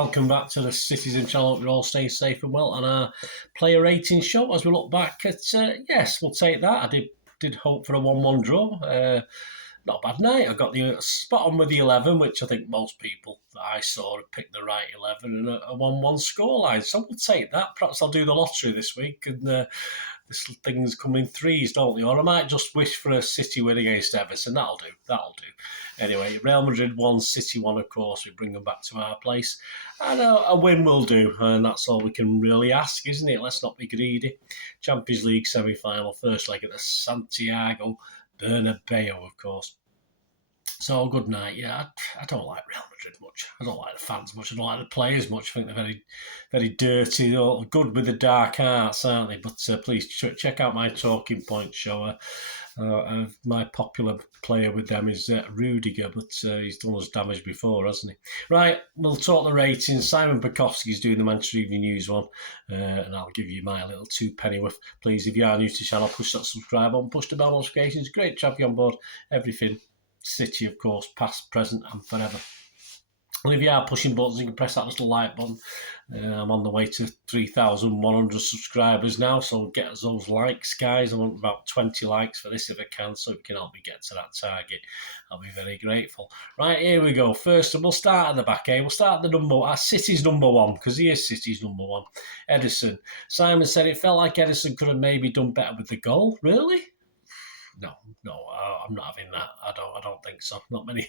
welcome back to the Citizen channel. Hope you're all staying safe and well on our player rating show. As we look back at, yes, we'll take that. I did hope for a 1-1 draw. Not a bad night. I got the spot on with the 11, which I think most people that I saw had picked the right 11, and a 1-1 scoreline. So we'll take that. Perhaps I'll do the lottery this week, and this things come in threes, don't they? Or I might just wish for a City win against Everton. That'll do. Anyway, Real Madrid won, City won, of course. We bring them back to our place. And a win will do, and that's all we can really ask, isn't it? Let's not be greedy. Champions League semi-final, first leg at the Santiago Bernabeu, of course. So, good night. Yeah, I don't like Real Madrid much. I don't like the fans much. I don't like the players much. I think they're very, very dirty. They're good with the dark arts, aren't they? But please check out my Talking Point show. My popular player with them is Rudiger, but he's done us damage before, hasn't he? Right, we'll talk the ratings. Simon Bajkowski is doing the Manchester Evening News one, and I'll give you my little 2p worth. Please, if you are new to the channel, push that subscribe button, push the bell notifications. Great to have you on board. Everything City, of course, past, present, and forever. And if you are pushing buttons, you can press that little like button. I'm on the way to 3,100 subscribers now, so get us those likes, guys. I want about 20 likes for this if I can, so if you can help me get to that target, I'll be very grateful. Right, here we go. First, we'll start at the back, We'll start at the City's number one, because he is City's number one. Edison. Simon said it felt like Edison could have maybe done better with the goal. Really? No, I'm not having that. I don't think so. Not many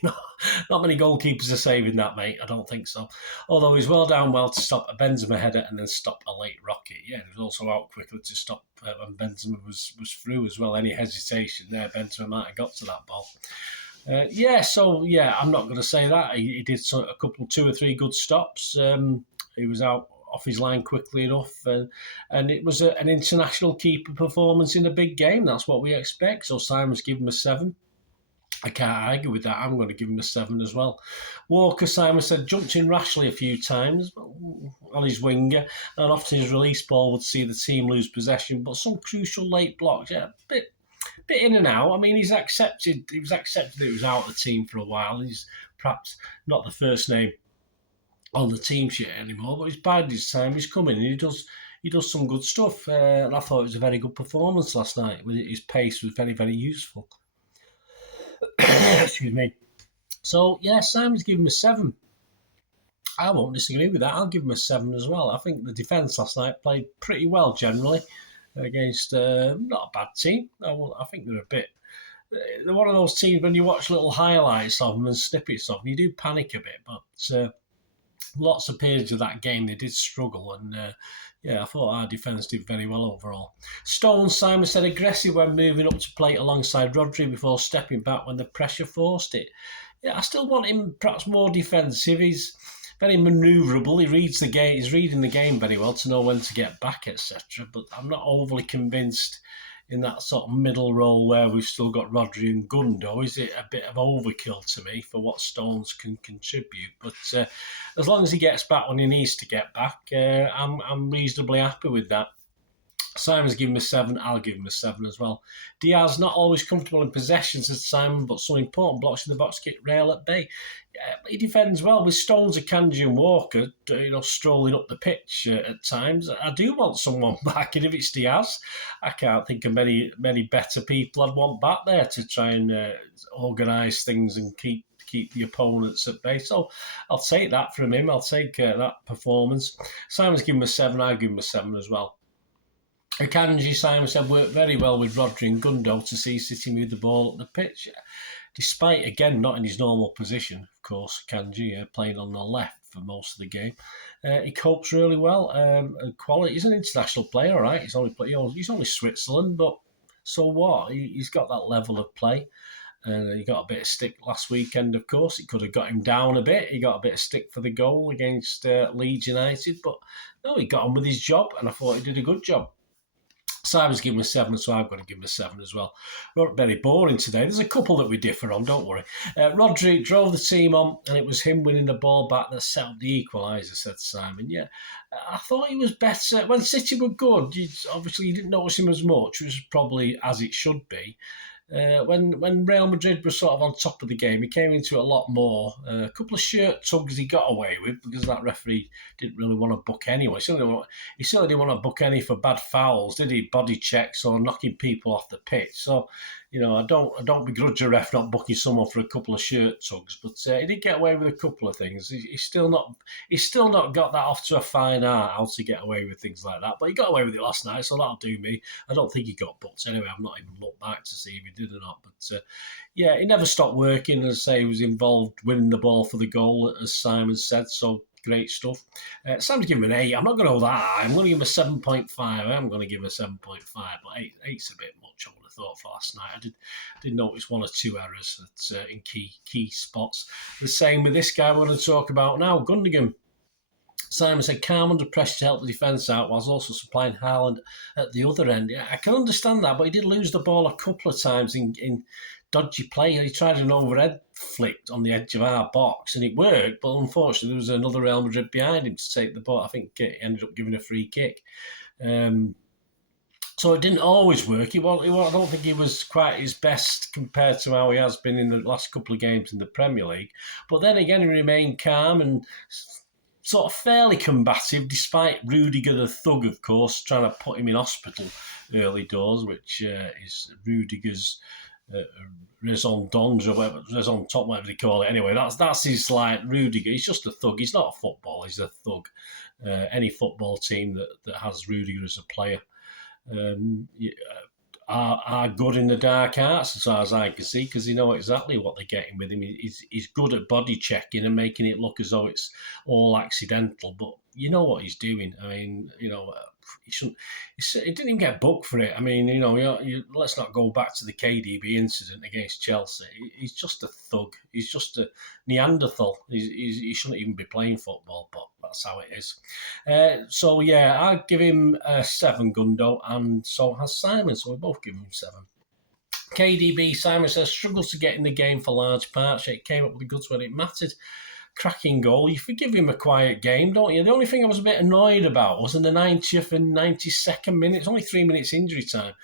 goalkeepers are saving that, mate. I don't think so. Although he's well to stop a Benzema header and then stop a late rocket. Yeah, he was also out quickly to stop when Benzema was through as well. Any hesitation there, Benzema might have got to that ball. I'm not going to say that. He did a couple, 2 or 3 good stops. He was out off his line quickly enough, and it was an international keeper performance in a big game. That's what we expect. So Simon's given him a 7. I can't argue with that. I'm going to give him a 7 as well. Walker, Simon said, jumped in rashly a few times on his winger, and often his release ball would see the team lose possession, but some crucial late blocks, a bit in and out. I mean, he was accepted that he was out of the team for a while. He's perhaps not the first name on the team sheet anymore, but he's bided his time. He's coming and he does some good stuff. And I thought it was a very good performance last night. His pace was very, very useful. Excuse me. So, yeah, Simon's given him a 7. I won't disagree with that. I'll give him a 7 as well. I think the defence last night played pretty well generally against not a bad team. I think they're one of those teams when you watch little highlights of them and snippets of them, you do panic a bit, but lots of periods of that game they did struggle, and I thought our defence did very well overall. Stones, Simon said, aggressive when moving up to play alongside Rodri before stepping back when the pressure forced it. Yeah, I still want him perhaps more defensive. He's very manoeuvrable. He reads the game. He's reading the game very well to know when to get back, etc. But I'm not overly convinced in that sort of middle role where we've still got Rodri and Gundo. Is it a bit of overkill to me for what Stones can contribute? But as long as he gets back when he needs to get back, I'm reasonably happy with that. Simon's given him a 7. I'll give him a 7 as well. Diaz not always comfortable in possession, says Simon, but some important blocks in the box keep Real at bay. He defends well with Stones, Akanji and Walker, strolling up the pitch at times. I do want someone back, and if it's Diaz, I can't think of many better people I'd want back there to try and organise things and keep the opponents at bay. So I'll take that from him. I'll take that performance. Simon's given him a 7. I'll give him a 7 as well. Akanji, Simon said, worked very well with Rodri and Gundo to see City move the ball up the pitch. Despite, again, not in his normal position, of course, Akanji playing on the left for most of the game. He copes really well. Quality. He's an international player, all right? He's only Switzerland, but so what? He's got that level of play. He got a bit of stick last weekend, of course. It could have got him down a bit. He got a bit of stick for the goal against Leeds United, but no, he got on with his job, and I thought he did a good job. Simon's given him a 7, so I've got to give him a 7 as well. Not very boring today. There's a couple that we differ on, don't worry. Rodri drove the team on, and it was him winning the ball back that set up the equaliser, said Simon. Yeah, I thought he was better. When City were good, obviously you didn't notice him as much, which was probably as it should be. when Real Madrid was sort of on top of the game, he came into it a lot more. A couple of shirt tugs he got away with because that referee didn't really want to book anyway. He certainly didn't want to book any for bad fouls, did he? Body checks or knocking people off the pitch. So, I don't begrudge a ref not booking someone for a couple of shirt tugs, but he did get away with a couple of things. He's still not got that off to a fine art how to get away with things like that. But he got away with it last night, so that'll do me. I don't think he got booked anyway. I've not even looked back to see if he did or not. But he never stopped working. As I say, he was involved winning the ball for the goal, as Simon said. So great stuff. Sam's giving him an 8. I'm not going to go that high. I'm going to give him a 7.5. I'm going to give him a 7.5, but 8's a bit much, I would have thought, for last night. I did notice 1 or 2 errors in key spots. The same with this guy we're going to talk about now, Gundogan. Simon said, calm under pressure to help the defence out whilst also supplying Haaland at the other end. Yeah, I can understand that, but he did lose the ball a couple of times in dodgy play. He tried an overhead flick on the edge of our box and it worked, but unfortunately there was another Real Madrid behind him to take the ball. I think he ended up giving a free kick. So it didn't always work. I don't think he was quite his best compared to how he has been in the last couple of games in the Premier League. But then again, he remained calm and sort of fairly combative, despite Rudiger the thug, of course, trying to put him in hospital early doors, which is Rudiger's raison d'etre, or raison top, whatever they call it. Anyway, that's his Rudiger. He's just a thug. He's not a footballer. He's a thug. Any football team that has Rudiger as a player are good in the dark arts, as far as I can see, because they know exactly what they're getting with him. He's good at body checking and making it look as though it's all accidental, but you know what he's doing. I mean, he shouldn't. He didn't even get booked for it. I mean, let's not go back to the KDB incident against Chelsea. He's just a thug. He's just a Neanderthal. He shouldn't even be playing football, but that's how it is. I'll give him a 7, Gundo, and so has Simon. So we both give him 7. KDB, Simon says, struggles to get in the game for large parts. It came up with the goods when it mattered. Cracking goal. You forgive him a quiet game, don't you? The only thing I was a bit annoyed about was in the 90th and 92nd minute. It's only 3 minutes injury time.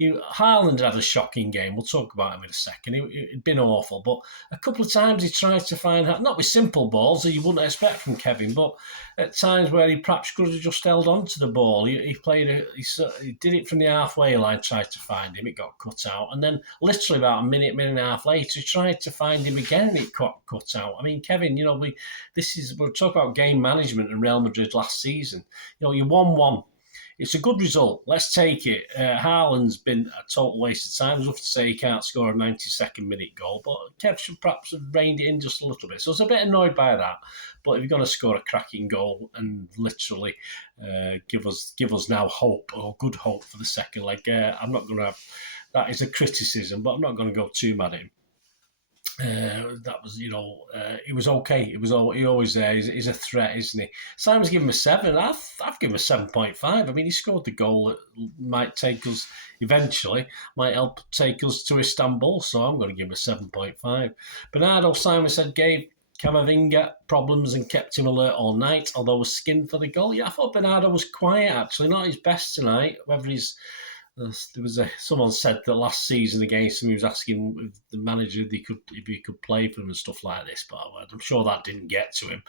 Haaland had a shocking game. We'll talk about him in a second. It'd been awful, but a couple of times he tried to find, not with simple balls that you wouldn't expect from Kevin, but at times where he perhaps could have just held on to the ball. He did it from the halfway line, tried to find him. It got cut out, and then literally about a minute and a half later, he tried to find him again, and it got cut out. I mean, Kevin, we're talking about game management in Real Madrid last season. You 1-1. It's a good result. Let's take it. Haaland's been a total waste of time. It's enough to say he can't score a 92nd minute goal, but Kev should perhaps have reined it in just a little bit. So I was a bit annoyed by that. But if you're going to score a cracking goal and literally give us now hope, or good hope for the second leg, I'm not going to have... That is a criticism, but I'm not going to go too mad at him. That was, he was okay. He always there. He's a threat, isn't he? Simon's given him a 7. I've given him a 7.5. I mean, he scored the goal that might take us eventually, might help take us to Istanbul. So I'm going to give him a 7.5. Bernardo, Simon said, gave Camavinga problems and kept him alert all night, although was skinned for the goal. Yeah, I thought Bernardo was quiet, actually. Not his best tonight. Whether he's... someone said that last season against him, he was asking the manager if he could play for him and stuff like this, but I'm sure that didn't get to him.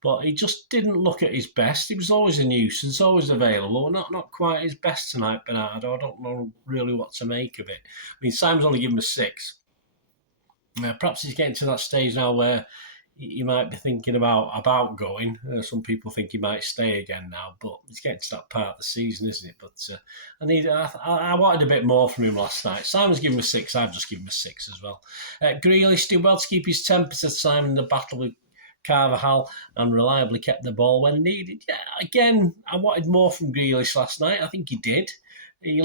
But he just didn't look at his best. He was always a nuisance, always available. Not quite his best tonight, Bernardo. I don't know really what to make of it. I mean, Simon's only given him a 6. Perhaps he's getting to that stage now where you might be thinking about going. Some people think he might stay again now, but it's getting to that part of the season, isn't it? But I wanted a bit more from him last night. Simon's given him a 6. I've just given him a 6 as well. Grealish did well to keep his temper, said Simon, in the battle with Carvajal, and reliably kept the ball when needed. Yeah, again, I wanted more from Grealish last night. I think he did. He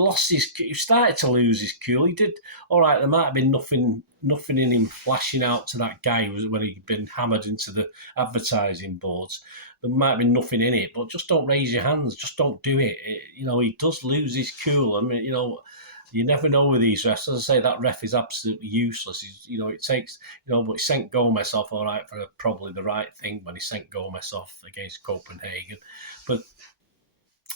started to lose his cool. He did all right. There might have been nothing in him flashing out to that guy when he'd been hammered into the advertising boards. There might have been nothing in it, but just don't raise your hands. Just don't do it. He does lose his cool. I mean, you never know with these refs. As I say, that ref is absolutely useless. It takes, but he sent Gomez off all right for probably the right thing when he sent Gomez off against Copenhagen. But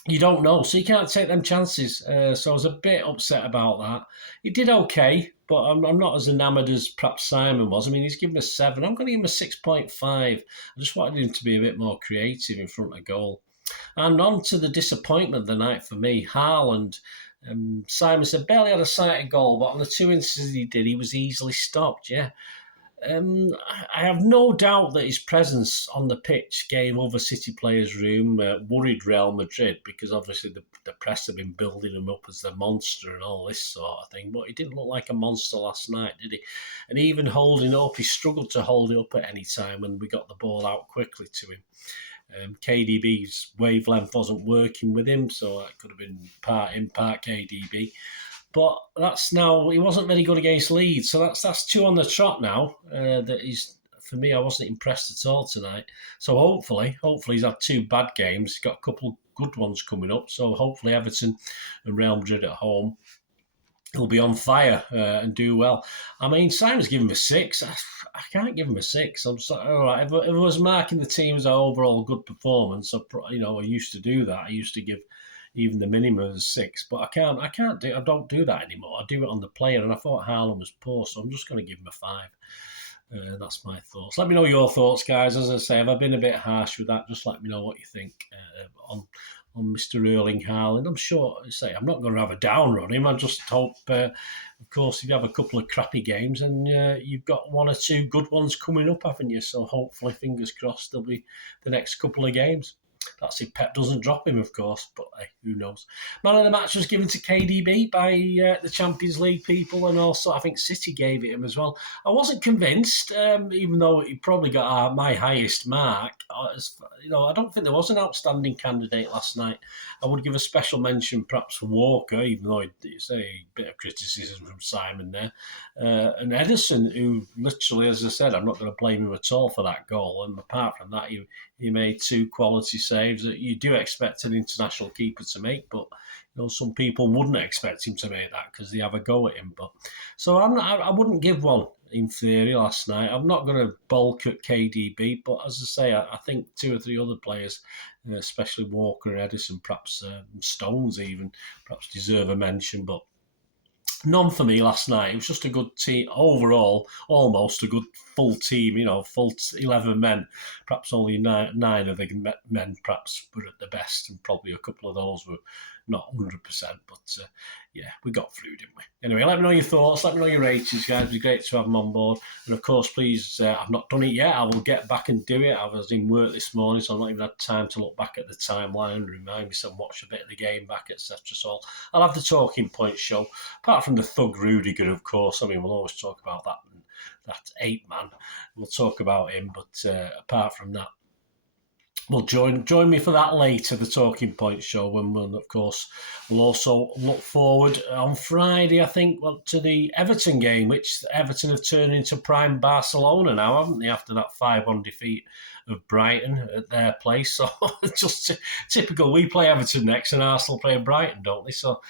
You don't know, so you can't take them chances. So I was a bit upset about that. He did okay, but I'm not as enamoured as perhaps Simon was. I mean, he's given us 7. I'm going to give him a 6.5. I just wanted him to be a bit more creative in front of goal. And on to the disappointment of the night for me, Haaland. Simon said barely had a sighted goal, but on the 2 instances he did, he was easily stopped. Yeah, I have no doubt that his presence on the pitch gave other City players room, worried Real Madrid because obviously the press have been building him up as the monster and all this sort of thing. But he didn't look like a monster last night, did he? And even holding up, he struggled to hold it up at any time when we got the ball out quickly to him. KDB's wavelength wasn't working with him, so that could have been part in, part KDB. But that's now, he wasn't very good against Leeds, so that's 2 on the trot now. That he's, for me, I wasn't impressed at all tonight. So hopefully he's had 2 bad games. He's got a couple good ones coming up. So hopefully Everton and Real Madrid at home, he'll be on fire and do well. I mean, Simon's given him a 6. I can't give him a 6. I'm sorry. All right, if I was marking the team as an overall good performance, I used to do that. I used to give even the minimum as 6, but I don't do that anymore. I do it on the player, and I thought Haaland was poor, so I'm just going to give him a 5. That's my thoughts. Let me know your thoughts, guys. As I say, have I been a bit harsh with that? Just let me know what you think on Mr. Erling Haaland. I'm sure, I'm not going to have a downer on him. I just hope, of course, if you have a couple of crappy games and you've got 1 or 2 good ones coming up, haven't you? So hopefully, fingers crossed, there'll be the next couple of games. That's if Pep doesn't drop him, of course, but hey, who knows. Man of the match was given to KDB by the Champions League people, and also I think City gave it him as well. I wasn't convinced, even though he probably got my highest mark. I don't think there was an outstanding candidate last night. I would give a special mention perhaps for Walker, even though it's a bit of criticism from Simon there. And Ederson, who literally, as I said, I'm not going to blame him at all for that goal. And apart from that, he made 2 quality saves that you do expect an international keeper to make, but some people wouldn't expect him to make that because they have a go at him. But so I wouldn't give one in theory last night. I'm not going to bulk at KDB, but as I say, I think 2 or 3 other players, especially Walker and Ederson, perhaps Stones even, perhaps deserve a mention. But none for me last night. It was just a good team overall, almost a good full team, full 11 men. Perhaps only nine of the men perhaps were at the best, and probably a couple of those were not 100%. But yeah, we got through, didn't we? Anyway, let me know your thoughts. Let me know your ratings, guys. It'd be great to have them on board. And of course, please, I've not done it yet. I will get back and do it. I was in work this morning, so I've not even had time to look back at the timeline and remind myself and watch a bit of the game back, etc. So I'll have the talking point show. Apart from the thug Rudiger, of course. I mean, we'll always talk about that 8-man. We'll talk about him, but apart from that, well, join me for that later, the Talking Point show, when of course, we'll also look forward on Friday, I think, to the Everton game, which Everton have turned into prime Barcelona now, haven't they, after that 5-1 defeat of Brighton at their place. So just typical. We play Everton next and Arsenal play Brighton, don't they? So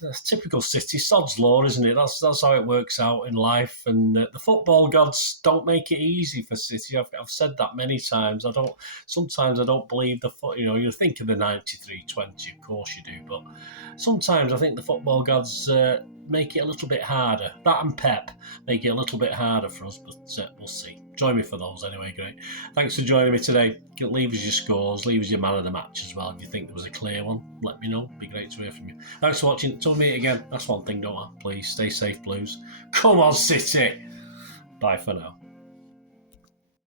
that's typical City. Sod's law, isn't it? That's how it works out in life. And the football gods don't make it easy for City. I've said that many times. Sometimes I don't believe the foot. You think of the 93-20, of course you do, but sometimes I think the football gods make it a little bit harder. That and Pep make it a little bit harder for us, but we'll see. Join me for those anyway, great. Thanks for joining me today. Leave us your scores, leave us your man of the match as well. If you think there was a clear one, let me know. It'd be great to hear from you. Thanks for watching. Until we meet again, that's one thing, don't I? Please stay safe, Blues. Come on, City. Bye for now.